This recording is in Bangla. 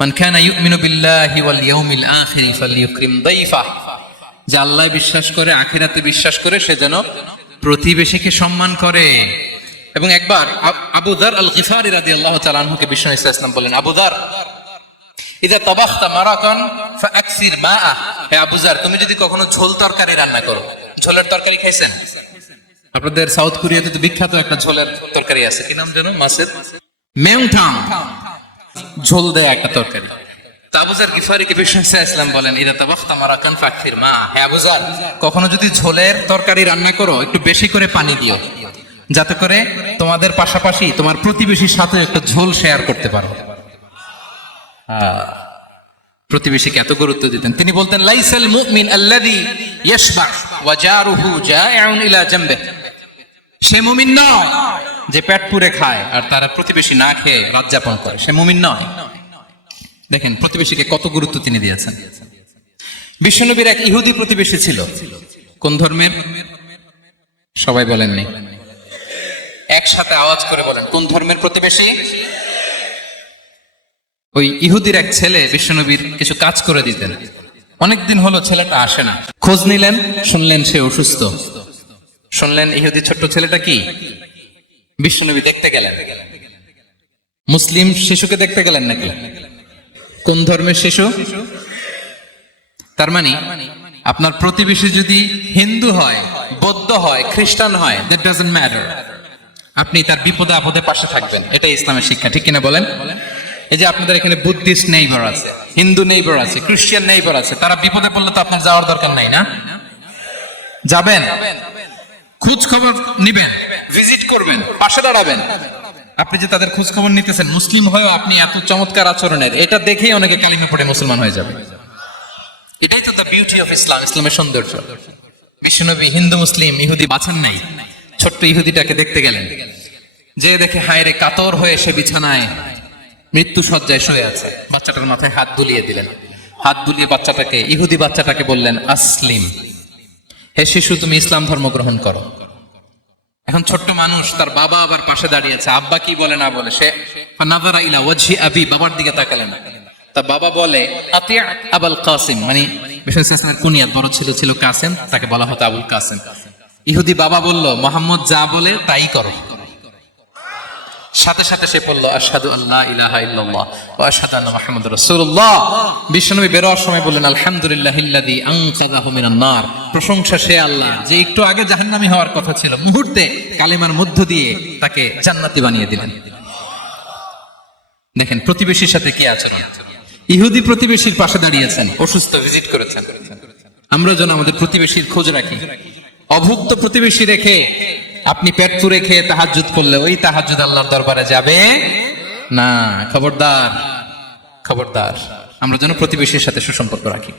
মান কানা ইউমিনু বিল্লাহি ওয়াল ইয়াউমিল আখিরি ফালইউকরিম দাইফাহ, যে আল্লাহ বিশ্বাস করে, আখিরাতে বিশ্বাস করে, সে যেন প্রতিবেশীকে সম্মান করে। এবং একবার আবু যার আল গিফারি রাদিয়াল্লাহু তাআলা আনহুকে বিষ্ণু ইসা ইসলাম বলেন, আবু যার ইযা তাবাখতা মারাকান ফাআকসির মাআ, হে আবু যার, তুমি যদি কখনো ঝোল তরকারি রান্না করো, ঝোলের তরকারি খাইছেন? আপনাদের সাউথ কোরিয়াতে তো বিখ্যাত একটা ঝোলের তরকারি আছে, কি নাম যেন, মাছের মেউংটাং, ঝোল দেয়া একটা তরকারি। তা আবু যার গিফারিকে বিষ্ণু ইসা ইসলাম বলেন, ইযা তাবাখতা মারাকান ফাআকসির মাআ, হে আবু যার, কখনো যদি ঝোলের তরকারি রান্না করো, একটু বেশি করে পানি দিও, যাতে করে তোমাদের পাশাপাশি তোমার প্রতিবেশীর সাথে একটা ঝোল শেয়ার করতে পারো। প্রতিবেশীকে এত গুরুত্ব দিতেন। তিনি বলতেন, লাইসাল মুমিন আল্লাযী ইয়াশবা ওয়া জারুহু জাইউন ইলা জামবিহি, সে মুমিন নয় যে পেট পুরে খায় আর তার প্রতিবেশী না খেয়ে রাত যাপন করে, সে মুমিন নয়। দেখেন প্রতিবেশীকে কত গুরুত্ব তিনি দিয়েছেন। বিশ্বনবীর এক ইহুদি প্রতিবেশী ছিল। কোন ধর্মের? সবাই বলেননি, একসাথে আওয়াজ করে বলেন, কোন ধর্মের প্রতিবেশী? ওই ইহুদির এক ছেলে বিশ্বনবীর কিছু কাজ করে দিতেন। অনেকদিন হলো ছেলেটা আসে না। খোঁজ নিলেন, শুনলেন সে অসুস্থ। শুনলেন ইহুদি ছোট্ট ছেলেটা কি? বিশ্বনবী দেখতে গেলেন। মুসলিম শিশুকে দেখতে গেলেন নাকি? কোন ধর্মের শিশু? তার মানে আপনার প্রতিবেশী যদি হিন্দু হয়, বৌদ্ধ হয়, খ্রিস্টান হয়, দ্যাট ডাজন্ট ম্যাটার, আপনি তার বিপদে আপদে পাশে থাকবেন। এটাই ইসলামের শিক্ষা, ঠিক কিনা বলেন? এই যে আপনাদের এখানে বুদ্ধিস্ট নেইবার আছে, হিন্দু নেইবার আছে, খ্রিস্টান নেইবার আছে, তারা বিপদে পড়লে তো আপনার যাওয়ার দরকার নাই, না? যাবেন, খোঁজ খবর নিবেন, ভিজিট করবেন, পাশে দাঁড়াবেন। আপনি যে তাদের খোঁজ খবর নিতেছেন, মুসলিম হয়েও আপনি এত চমৎকার আচরণের, এটা দেখেই অনেকে কালিমা পড়ে মুসলমান হয়ে যাবে। এটাই তো দ্য বিউটি অফ ইসলাম, ইসলামের সৌন্দর্য। বিশ্বনবী হিন্দু মুসলিম ইহুদি বাছান নাই, ছোট্ট ইহুদিটাকে দেখতে গেলেন। যে দেখে হায়রে কাতর হয়ে সে বিছানায় মৃত্যু সজ্জায় শুয়ে আছে। বাচ্চাটার মাথায় হাত বুলিয়ে দিলেন। হাত বুলিয়ে বাচ্চাটাকে, ইহুদি বাচ্চাটাকে বললেন, আসলিম, হে শিশু, তুমি ইসলাম ধর্ম গ্রহণ করো। এখন ছোট্ট মানুষ, তার বাবা আবার পাশে দাঁড়িয়েছে, আব্বা কি বলে না বলে, সে নাযারা ইলা ওয়াজহি আবি, বাবার দিকে তাকালেন না। তা বাবা বলে, আতি আবুল কাসিম, মানে বিশ্বনবীর কুনিয়াত, বড় ছেলে ছিল কাসেম, তাকে বলা হতো আবুল কাসেম। ইহুদি বাবা বলল, মুহাম্মদ যা বলে তাই করো। সাথে সাথে সে পড়ল, আশহাদু আল্লা ইলাহা ইল্লাল্লাহ ওয়া আশহাদু আন্না মুহাম্মাদুর রাসূলুল্লাহ। বিশ্বনবী বেরোয়ার সময় বললেন, আলহামদুলিল্লাহিল্লাযী আনকাযাহু মিনান নার, প্রশংসা সে আল্লাহ যে একটু আগে জাহান্নামী হওয়ার কথা ছিল, মুহূর্তে কালিমার মধ্য দিয়ে তাকে জান্নাতি বানিয়ে দিলেন। দেখেন প্রতিবেশীর সাথে কি আচরণ। ইহুদি প্রতিবেশীর পাশে দাঁড়িয়েছেন, অসুস্থ, ভিজিট করেছেন। আমরা যেন আমাদের প্রতিবেশীর খোঁজ রাখি। অভুক্ত প্রতিবেশী রেখে আপনি পেট পুরে খেয়ে তাহাজ্জুদ করলে ওই তাহাজ্জুদ আল্লাহর দরবারে যাবে না। খবরদার, খবরদার, আমরা যেন প্রতিবেশীর সাথে সুসম্পর্ক রাখি।